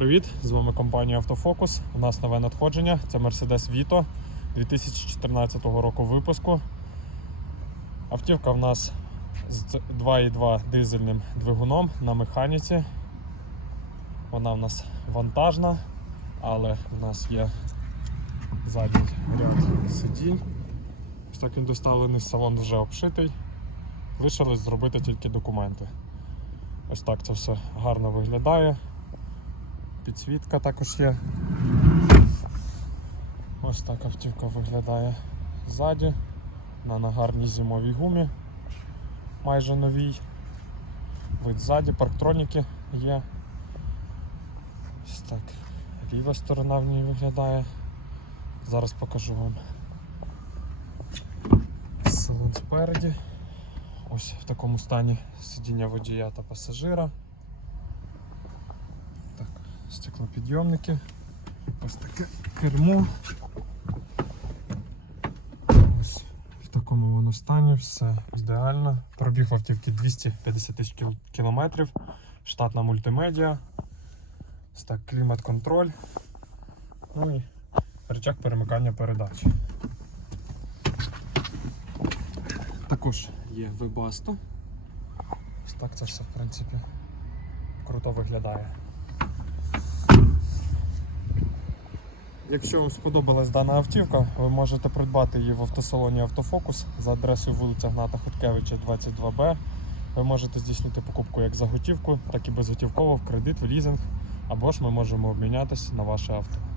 Привіт! З вами компанія Автофокус. У нас нове надходження. Це Mercedes Vito 2014 року випуску. Автівка в нас з 2.2 дизельним двигуном на механіці. Вона в нас вантажна, але в нас є задній ряд сидінь. Ось так він доставлений, салон вже обшитий. Лишилось зробити тільки документи. Ось так це все гарно виглядає. Підсвітка також є. Ось так автівка виглядає ззаді. На нагарній зимовій гумі. Майже новій. Вид ззаді, парктроніки є. Ось так. Ліва сторона в ній виглядає. Зараз покажу вам. Салон спереді. Ось в такому стані сидіння водія та пасажира. Стеклопідйомники. Ось таке кермо. Ось в такому воно стані, все ідеально. Пробіг автівки 250 тисяч кілометрів. Штатна мультимедіа. Ось так, клімат-контроль. Ну і рычаг перемикання передач. Також є Webasto. Ось так це все в принципі круто виглядає. Якщо вам сподобалась дана автівка, ви можете придбати її в автосалоні Автофокус за адресою вулиця Гната Хоткевича, 22Б. Ви можете здійснити покупку як за готівку, так і безготівково в кредит, в лізинг, або ж ми можемо обмінятися на ваше авто.